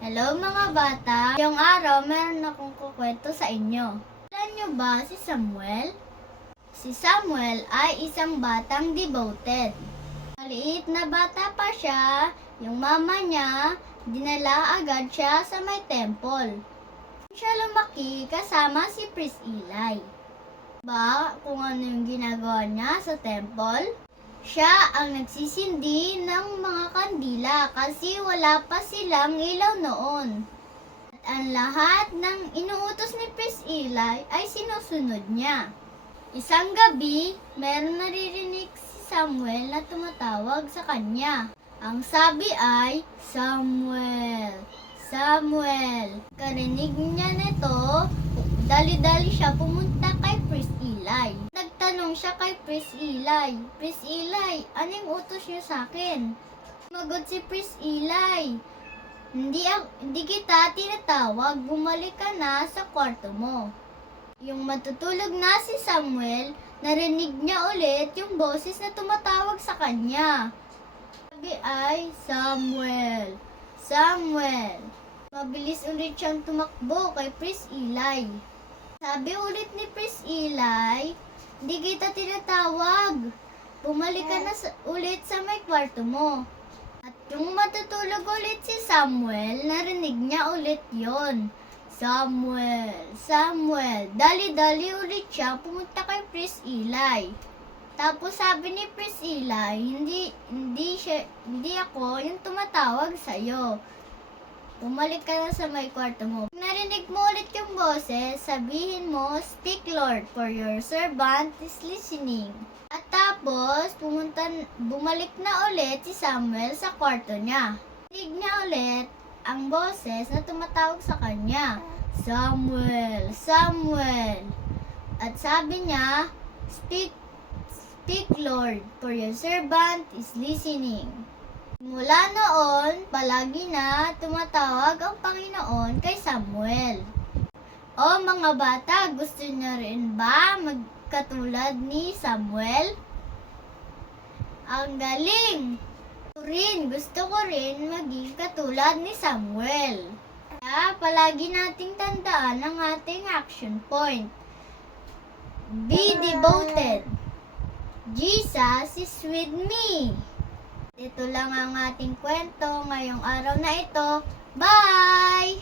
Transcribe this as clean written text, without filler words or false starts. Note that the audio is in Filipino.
Hello mga bata! Ngayong araw, meron akong kukwento sa inyo. Alam niyo ba si Samuel? Si Samuel ay isang batang devoted. Maliit na bata pa siya, yung mama niya, dinala agad siya sa may temple. Siya lumaki kasama si Priest Eli. Kung ano yung ginagawa niya sa temple? Siya ang nagsisindi ng mga kandila kasi wala pa silang ilaw noon. At ang lahat ng inuutos ni Priest Eli ay sinusunod niya. Isang gabi, meron naririnig si Samuel na tumatawag sa kanya. Ang sabi ay, "Samuel, Samuel." Karinig niya nito, dali-dali siya pumunta kay Priest Eli. Nagtanong siya kay Priest Eli, "Priest Eli, anong utos niyo sa akin?" Sumagot si Priest Eli, Hindi kita tinatawag, bumalik ka na sa kwarto mo." Yung matutulog na si Samuel, narinig niya ulit yung boses na tumatawag sa kanya. Sabi ay, "Samuel, Samuel." Mabilis ulit siyang tumakbo kay Priest Eli. Sabi ulit ni Priest Eli, "Hindi kita tinatawag. Bumalik ka na ulit sa may kwarto mo." At yung matutulog ulit si Samuel, narinig niya ulit yon. "Samuel, Samuel." Dali-dali ulit siya pumunta kay Priest Eli. Tapos sabi ni Priest Eli, hindi ako yung tumatawag sa'yo. Bumalik ka na sa may kwarto mo. Narinig mo ulit yung boses, sabihin mo, "Speak Lord, for your servant is listening." At tapos, bumalik na ulit si Samuel sa kwarto niya. Narinig niya ulit ang boses na tumatawag sa kanya, "Samuel, Samuel." At sabi niya, Speak Lord, for your servant is listening." Mula noon, palagi na tumatawag ang Panginoon kay Samuel. O mga bata, gusto niyo rin ba magkatulad ni Samuel? Ang galing! Gusto ko rin maging katulad ni Samuel. Kaya palagi nating tandaan ang ating action point. Be devoted. Jesus is with me. Ito lang ang ating kwento ngayong araw na ito. Bye!